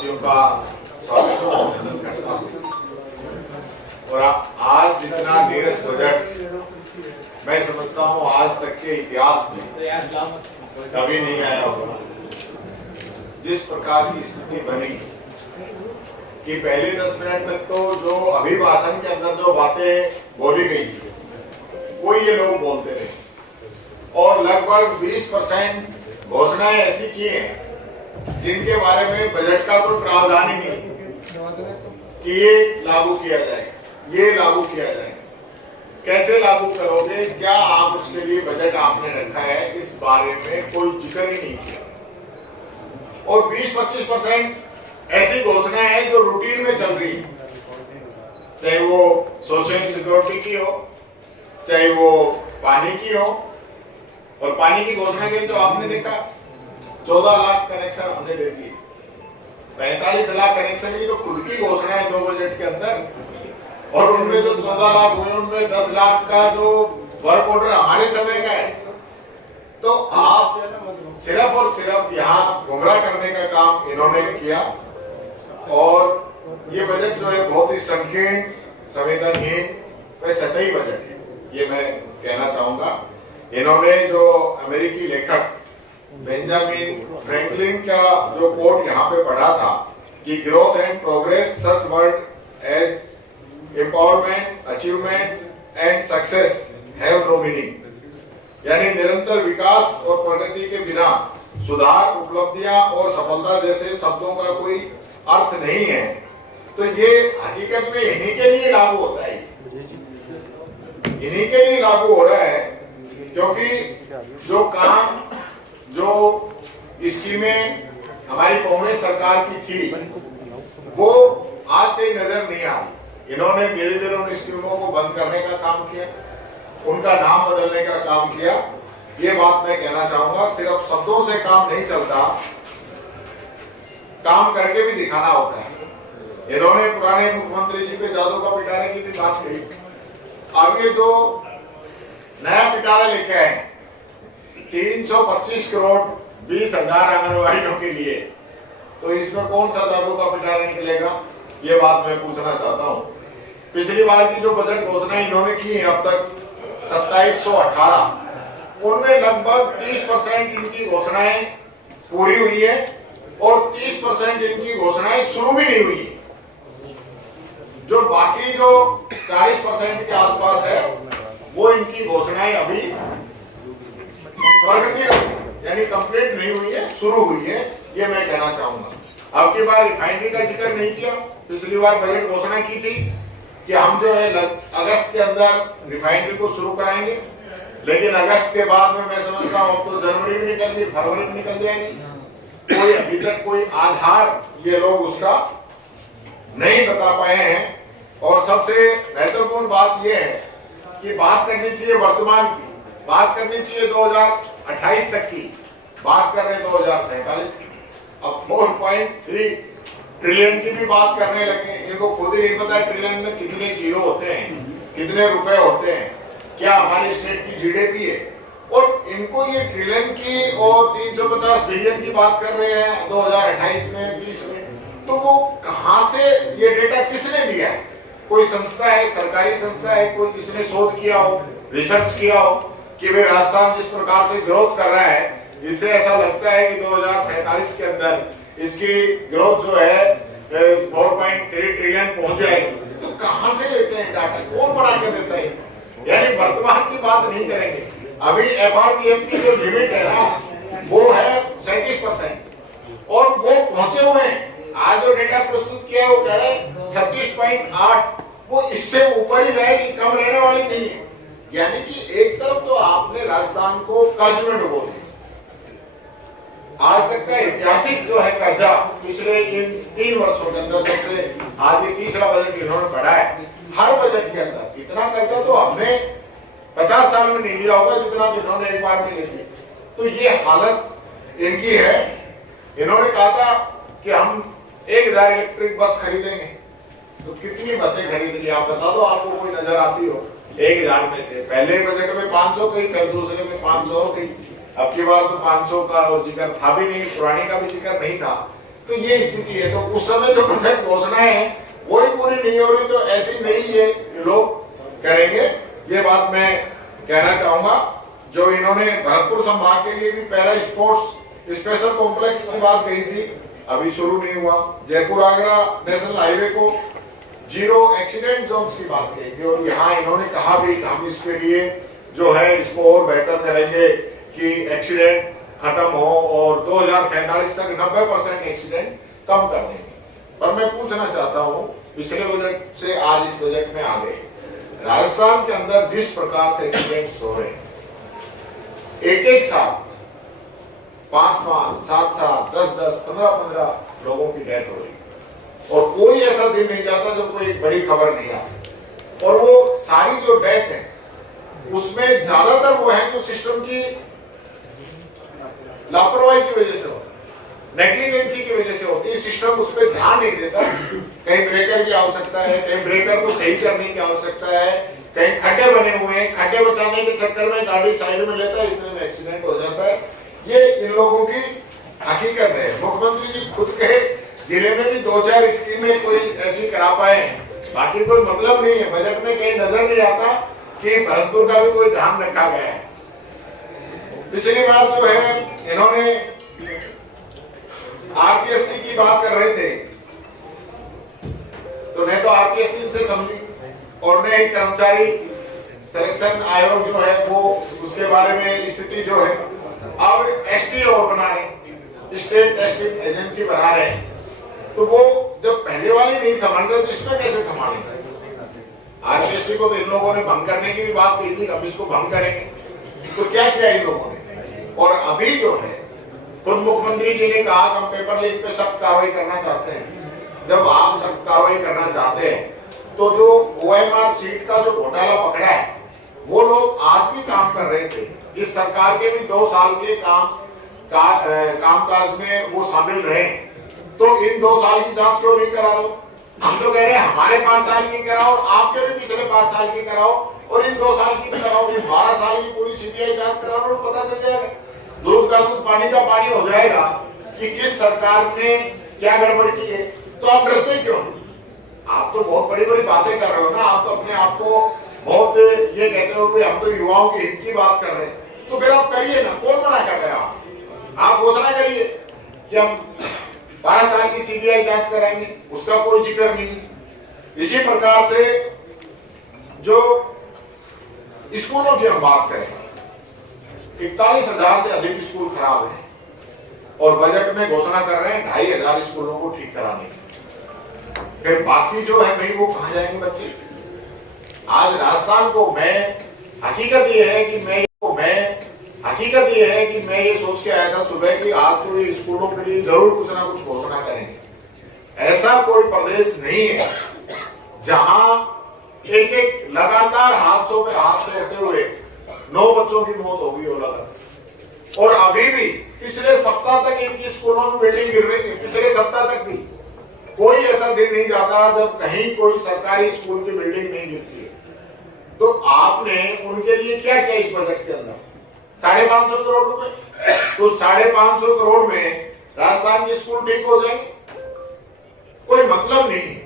साथियों का स्वागत और अभिनंदन करता हूँ। और आज जितना नीरस बजट मैं समझता हूँ आज तक के इतिहास में कभी नहीं आया होगा। जिस प्रकार की स्थिति बनी कि पहले 10 मिनट तक तो जो अभिभाषण के अंदर जो बातें बोली गई थी वो ये लोग बोलते रहे और लगभग 20% घोषणाएं ऐसी की हैं जिनके बारे में बजट का कोई प्रावधान ही नहीं कि ये लागू किया जाएगा, ये लागू किया जाएगा, कैसे लागू करोगे, क्या आप उसके लिए बजट आपने रखा है, इस बारे में कोई जिक्र ही नहीं किया। और 20-25% ऐसी घोषणाएं हैं जो रूटीन में चल रही है, चाहे वो सोशल सिक्योरिटी की हो, चाहे वो पानी की हो। और पानी की घोषणा की तो आपने देखा 14 लाख कनेक्शन हमने दे दिए, 45 लाख कनेक्शन की तो खुद की घोषणा है 2 बजट के अंदर। और उनमें जो 14 लाख हुए उनमें 10 लाख का जो वर्क ऑर्डर हमारे समय का है। तो आप सिर्फ और सिर्फ यहाँ गुमराह करने का काम इन्होंने किया। और ये बजट जो है बहुत ही संकीर्ण, संवेदनहीन व सतही बजट है, ये मैं कहना चाहूंगा। इन्होंने जो अमेरिकी लेखक बेंजामिन फ्रैंकलिन का जो कोट यहाँ पे पढ़ा था कि growth and progress such word as empowerment, achievement and success have no meaning, यानी निरंतर विकास और प्रगति के बिना सुधार, उपलब्धियां और सफलता जैसे शब्दों का कोई अर्थ नहीं है। तो ये हकीकत में इन्हीं के लिए लागू होता है, इन्हीं के लिए लागू हो रहा है, क्योंकि जो काम, जो स्कीमें हमारी कांग्रेस सरकार की थी वो आज कहीं नजर नहीं आ रही। इन्होंने धीरे धीरे उन स्कीमों को बंद करने का काम किया, उनका नाम बदलने का काम किया। ये बात मैं कहना चाहूंगा, सिर्फ शब्दों से काम नहीं चलता, काम करके भी दिखाना होता है। इन्होंने पुराने मुख्यमंत्री जी पे जादू का पिटारे की भी बात कही। अब ये जो नया पिटारा लेके आए 325 करोड़ 20,000 आंगनबाड़ियों के लिए, तो इसमें कौन सा जादू का पिटारा निकलेगा, ये बात मैं पूछना चाहता हूँ। पिछली बार की जो बजट घोषणा इन्होंने की है अब तक 2718, उनमें लगभग 30% इनकी घोषणाएं पूरी हुई है और 30% इनकी घोषणाएं शुरू भी नहीं हुई है। जो बाकी जो 40% के आसपास है वो इनकी घोषणाएं अभी प्रगति रखती है, यानी कंप्लीट नहीं हुई है, शुरू हुई है, ये मैं कहना चाहूंगा। अब की बार रिफाइनरी का जिक्र नहीं किया। पिछली बार बजट घोषणा की थी कि हम जो है अगस्त के अंदर रिफाइनरी को शुरू कराएंगे, लेकिन अगस्त के बाद में मैं समझता हूँ तो जनवरी में निकल गई, फरवरी में निकल जाएगी। कोई अभी तक कोई आधार ये लोग उसका नहीं बता पाए हैं। और सबसे महत्वपूर्ण बात यह है कि बात करनी चाहिए वर्तमान की, बात करनी चाहिए 2028 तक की, बात कर रहे 2047 की। अब 4.3 ट्रिलियन की भी बात करने लगे। इनको खुद ही नहीं पता ट्रिलियन में कितने जीरो होते हैं, कितने रुपए होते हैं, क्या हमारी स्टेट की जीडीपी है। और इनको ये ट्रिलियन की और 350 बिलियन की बात कर रहे हैं 2028 में, 20 में, तो वो कहां से ये डेटा किसने दिया है? कोई संस्था है, सरकारी संस्था है, कोई जिसने शोध किया हो, रिसर्च किया हो कि वे राजस्थान जिस प्रकार से ग्रोथ कर रहा है, इससे ऐसा लगता है कि 2047 के अंदर इसकी ग्रोथ जो है 4.3 ट्रिलियन पहुंच जाएगी। तो कहां से लेते हैं डाटा, कौन बना के देता है? यानी वर्तमान की बात नहीं करेंगे। अभी एफआरपीएम की जो लिमिट है ना वो है 37% और वो पहुंचे हुए हैं। आज जो डेटा प्रस्तुत किया है वो कह रहे हैं 36.8, वो इससे ऊपर ही रहेगी, कम रहने वाली नहीं है। यानी कि एक तरफ तो आपने राजस्थान को कर्ज में डुबो दिया। आज तक का ऐतिहासिक जो है कर्जा पिछले इन 3 वर्षों के अंदर, जब से आज ये तीसरा बजट इन्होंने पढ़ा है, हर बजट के अंदर इतना कर्जा तो हमने 50 साल में नहीं लिया होगा जितना इन्होंने एक बार में ले लिया। तो ये हालत इनकी है। इन्होंने कहा था कि हम 1000 इलेक्ट्रिक बस खरीदेंगे, तो कितनी बसें खरीद ली आप बता दो, आपको कोई नजर आती हो 1000 में से? पहले बजट में 500 कही, फिर दूसरे में 500 कही, अब की बार तो 500 का और जिक्र था भी नहीं, पुरानी का भी जिक्र नहीं था। तो ये स्थिति है। तो उस समय जो बजट घोषणाएं है वही पूरी नहीं हो रही, तो ऐसी नहीं ये लोग करेंगे। ये बात मैं कहना चाहूंगा। जो इन्होंने भरतपुर संभाग के लिए भी पैरा स्पोर्ट्स स्पेशल कॉम्प्लेक्स की बात कही थी, अभी शुरू नहीं हुआ। जयपुर आगरा नेशनल हाईवे को 0 एक्सीडेंट जोन्स की बात कही थी, और यहाँ इन्होंने कहा भी हम इसके लिए जो है इसको और बेहतर करेंगे कि एक्सीडेंट खत्म हो और 2047 तक 90% एक्सीडेंट कम कर देंगे। पर मैं पूछना चाहता हूँ, पिछले बजट से आज इस बजट में आगे राजस्थान के अंदर जिस प्रकार से एक्सीडेंट्स हो रहे हैं, एक साथ 5-5, 7-7, 10-10, 15-15 लोगों की डेथ हो रही, और कोई ऐसा दिन नहीं जाता जब कोई एक बड़ी खबर नहीं आती। और वो सारी जो डेथ है उसमें ज्यादातर वो है जो सिस्टम की लापरवाही की वजह से होता है, नेग्लिजेंसी की वजह से होती है। सिस्टम उस पर ध्यान नहीं देता। कहीं ब्रेकर की आवश्यकता है, कहीं ब्रेकर को सही करने की आवश्यकता है, कहीं खड्डे बने हुए हैं, खड्डे बचाने के चक्कर में गाड़ी साइड में लेता है, इतने में एक्सीडेंट हो जाता है। ये इन लोगों की हकीकत है। मुख्यमंत्री जी खुद कहे जिले में भी 2-4 स्कीमें कोई ऐसी करा पाए, बाकी कोई मतलब नहीं है। बजट में कहीं नजर नहीं आता कि भरतपुर का भी कोई ध्यान रखा गया है। पिछली बार जो है इन्होंने आरपीएससी की बात कर रहे थे, तो नहीं तो आरपीएससी से समझी, और नहीं कर्मचारी सिलेक्शन आयोग जो है वो उसके बारे में स्थिति जो है, अब एसटीओ बना रहे, स्टेट टेस्टिंग एजेंसी बना रहे हैं। तो वो जब पहले वाली नहीं संभाल रहे तो इसमें कैसे संभालेंगे? आरपीएससी को तो इन लोगों ने भंग करने की भी बात कही थी, अब इसको भंग करेंगे। तो क्या किया इन लोगों ने? और अभी जो है खुद मुख्यमंत्री जी ने कहा कि हम पेपर लीक पे सख्त कार्रवाई करना चाहते हैं। जब आप सख्त कार्रवाई करना चाहते हैं तो जो ओएमआर सीट का जो घोटाला पकड़ा है, वो लोग आज भी काम कर रहे थे। इस सरकार के भी 2 साल के कामकाज में वो शामिल रहे, तो इन 2 साल की जांच क्यों नहीं करा लो? हम तो कह रहे हैं हमारे 5 साल की कराओ, आपके भी पिछले 5 साल की कराओ, और इन 2 साल की भी कराओ। 12 साल की पूरी सीबीआई जांच करा लो, पता चल जाएगा, दूध का दूध पानी का पानी हो जाएगा कि किस सरकार ने क्या गड़बड़ की है। तो आप डरते क्यों? आप तो बहुत बड़ी बड़ी बातें कर रहे हो ना। आप तो अपने आप को बहुत ये कहते हो कि हम तो युवाओं के हित की बात कर रहे हैं, तो फिर आप करिए ना। कौन मना कर रहे हैं? आप घोषणा करिए कि हम 12 साल की सीबीआई जांच कराएंगे, उसका कोई जिक्र नहीं। इसी प्रकार से जो स्कूलों की हम बात करें, 41,000 से अधिक स्कूल खराब हैं, और बजट में घोषणा कर रहे हैं 2,500 स्कूलों को ठीक कराने की। फिर बाकी जो है भाई वो कहां जाएंगे बच्चे? आज राजस्थान को हकीकत ये है कि मैं ये सोच के आया था सुबह कि आज तो ये स्कूलों के लिए जरूर कुछ ना कुछ घोषणा करेंगे। ऐसा कोई प्रदेश नहीं है जहां एक लगातार हादसों पे हादसे होते हुए 9 बच्चों की मौत हो गई हो लगातार, और अभी भी पिछले सप्ताह तक इनकी स्कूलों में बिल्डिंग गिर रही है। पिछले सप्ताह तक भी कोई ऐसा दिन नहीं जाता जब कहीं कोई सरकारी स्कूल की बिल्डिंग नहीं गिरती है। तो आपने उनके लिए क्या किया इस बजट के अंदर? 550 करोड़ रुपए। तो 550 करोड़ में राजस्थान के स्कूल ठीक हो जाएंगे? कोई मतलब नहीं।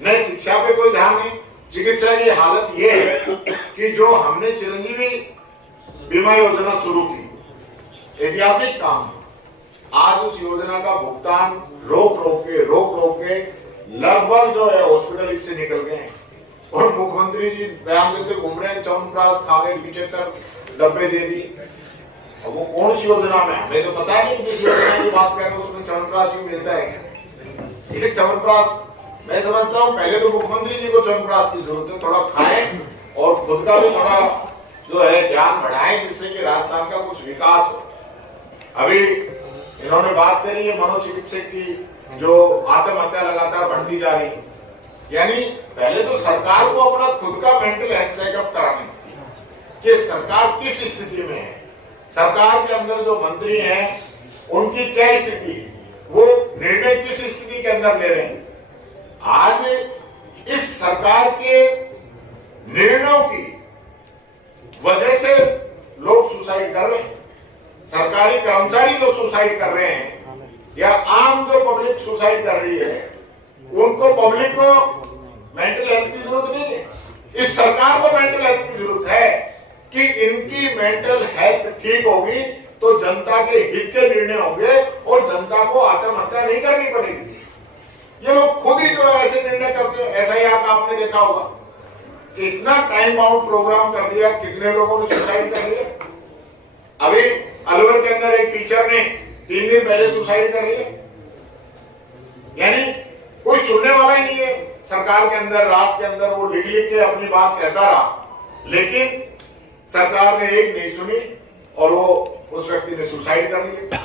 न शिक्षा पे कोई ध्यान है। चिकित्सा की हालत ये है कि जो हमने चिरंजीवी बीमा योजना शुरू की, ऐतिहासिक काम, आज उस योजना का भुगतान रोक रोक के लगभग जो है हॉस्पिटल इससे निकल गए हैं। और मुख्यमंत्री जी बयान देते घूम रहे हैं, च्यवनप्राश खा गए, 75 डब्बे दे दी। अब वो कौन सी योजना में? हमें तो पता नहीं जिस योजना की बात कर रहे हैं उसमें च्यवनप्राश ही मिलता है। ये च्यवनप्राश मैं समझता हूँ पहले तो मुख्यमंत्री जी को च्यवनप्राश की जरूरत है, थोड़ा खाएं और खुद का भी थोड़ा जो है ध्यान बढ़ाएं, जिससे कि राजस्थान का कुछ विकास हो। अभी इन्होंने बात करी है मनोचिकित्सक की, जो आत्महत्या लगातार बढ़ती जा रही है। यानी पहले तो सरकार को अपना खुद का मेंटल हेल्थ चेकअप करानी चाहिए कि सरकार किस स्थिति में है, सरकार के अंदर जो मंत्री हैं उनकी क्या स्थिति है, वो निर्णय किस स्थिति के अंदर ले रहे हैं। आज इस सरकार के निर्णयों की वजह से लोग सुसाइड कर रहे हैं। सरकारी कर्मचारी जो सुसाइड कर रहे हैं या आम जो पब्लिक सुसाइड कर रही है, उनको पब्लिक को मेंटल हेल्थ की जरूरत नहीं है। इस सरकार को मेंटल हेल्थ की जरूरत है कि इनकी मेंटल हेल्थ ठीक होगी तो जनता के हित के निर्णय होंगे और जनता को आत्महत्या नहीं करनी पड़ेगी। ये लोग खुद ही जो ऐसे निर्णय करते हैं। एसआईआर का आपने देखा होगा, इतना टाइम बाउंड प्रोग्राम कर दिया, कितने लोगों ने सुसाइड कर लिया। अभी अलवर के अंदर एक टीचर ने 3 दिन पहले सुसाइड कर लिया। यानी कोई सुनने वाला ही नहीं है सरकार के अंदर, राज के अंदर। वो लिख लिख के अपनी बात कहता रहा, लेकिन सरकार ने एक नहीं सुनी और वो उस व्यक्ति ने सुसाइड कर लिया।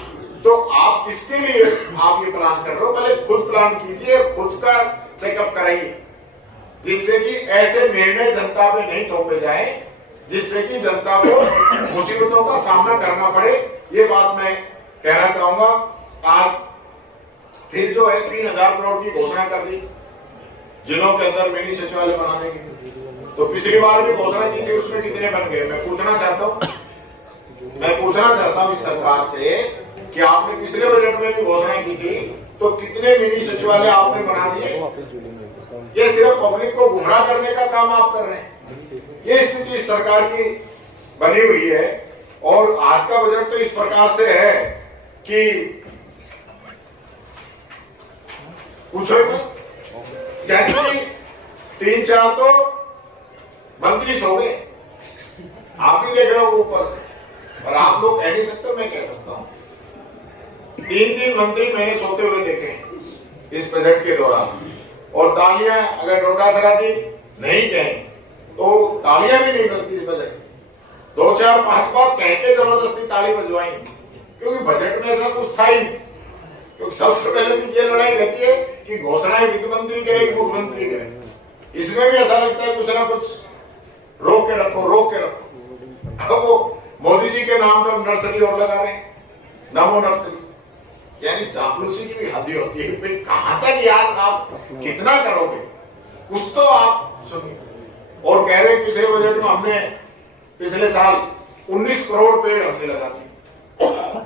तो आप किसके लिए आप ये प्लान कर रहे हो? पहले खुद प्लान कीजिए, खुद का चेकअप कराइए, जिससे कि ऐसे निर्णय जनता पे नहीं थोपे जाए, जिससे कि जनता को मुसीबतों का सामना करना पड़े। ये बात मैं कहना चाहूंगा। आज फिर जो है 3000 करोड़ की घोषणा कर दी जिलों के अंदर मिनी सचिवालय बनाने की। तो पिछली बार भी घोषणा की थी, उसमें कितने बन गए? मैं पूछना चाहता हूं इस सरकार से कि आपने पिछले बजट में भी घोषणा की थी, तो कितने मिनी सचिवालय आपने बना दिए? ये सिर्फ पब्लिक को गुमराह करने का काम आप कर रहे हैं। ये स्थिति इस सरकार की बनी हुई है। और आज का बजट तो इस प्रकार से है कि पूछो ही मत। यानी 3-4 तो मंत्री सो गए, आप भी देख रहे हो ऊपर से, और आप लोग कह नहीं सकते, मैं कह सकता हूं। 3 मंत्री मैंने सोते हुए देखे इस बजट के दौरान। और तालियां अगर डोटासरा जी नहीं कहें तो तालियां भी नहीं बजती इस बजट। 2-4-5 बार कह के जबरदस्ती ताली बजवाई, क्योंकि बजट में ऐसा कुछ था ही नहीं। क्योंकि सबसे पहले तो ये लड़ाई रहती है कि घोषणाएं वित्त मंत्री करे कि मुख्यमंत्री करे। इसमें भी ऐसा लगता है कुछ ना कुछ रोक के रखो। अब वो मोदी जी के नाम पे नर्सरी और लगा रहे हैं, नमो नर्सरी। यानी चापलूसी की भी हद होती है। भाई कहां तक यार आप कितना करोगे, कुछ तो आप सुनिए। और कह रहे पिछले बजट में हमने पिछले साल 19 करोड़ पेड़ हमने लगा दिए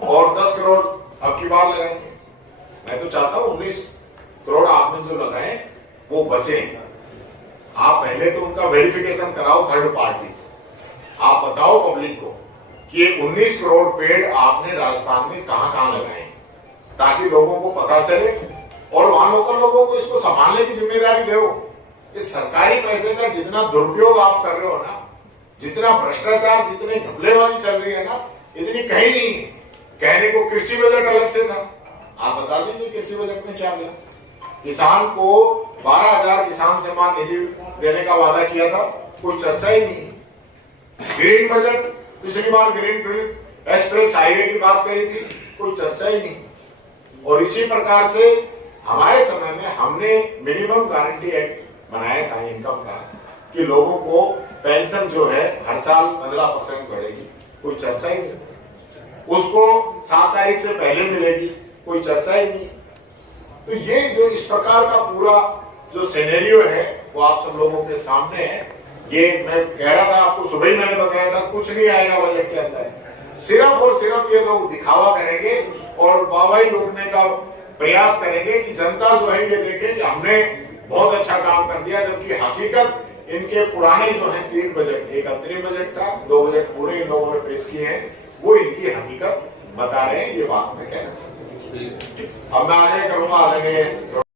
और 10 करोड़ अब की बार लगाए। मैं तो चाहता हूं 19 करोड़ आपने जो लगाए वो बचे। आप पहले तो उनका वेरिफिकेशन कराओ थर्ड पार्टी से। आप बताओ पब्लिक को कि ये 19 करोड़ पेड़ आपने राजस्थान में कहां लगाए, ताकि लोगों को पता चले और वहां लोकल लोगों को इसको संभालने की जिम्मेदारी दो। इस सरकारी पैसे का जितना दुरुपयोग आप कर रहे हो ना, जितना भ्रष्टाचार, जितनी घपलेबाजी चल रही है ना, इतनी कहीं नहीं है। कहने को कृषि बजट अलग से था, आप बता दीजिए कृषि बजट में क्या मिला? किसान को 12,000 किसान सम्मान निधि देने का वादा किया था, कोई चर्चा ही नहीं। ग्रीन बजट, पिछली बार ग्रीन फील्ड एक्सप्रेस हाईवे की बात करी थी, कोई चर्चा ही नहीं। और इसी प्रकार से हमारे समय में हमने मिनिमम गारंटी एक्ट बनाया था इनकम का, कि लोगों को पेंशन जो है हर साल 15% बढ़ेगी, कोई चर्चा ही नहीं। उसको 7 तारीख से पहले मिलेगी, कोई चर्चा ही नहीं। तो ये जो इस प्रकार का पूरा जो सिनेरियो है वो आप सब लोगों के सामने है। ये मैं कह रहा था आपको, सुबह ही मैंने बताया था, कुछ नहीं आएगा बजट के अंदर। सिर्फ और सिर्फ ये लोग दिखावा करेंगे और वाहवाही लूटने का प्रयास करेंगे कि जनता जो है ये देखे कि हमने बहुत अच्छा काम कर दिया। जबकि हकीकत इनके पुराने जो है 3 बजट, एक अंतरिम बजट था, 2 बजट पूरे इन लोगों ने पेश किए हैं, वो इनकी हकीकत बता रहे हैं। ये बात मैं कहना चाहता हूँ। अब मैं आगे करूंगा आदरणीय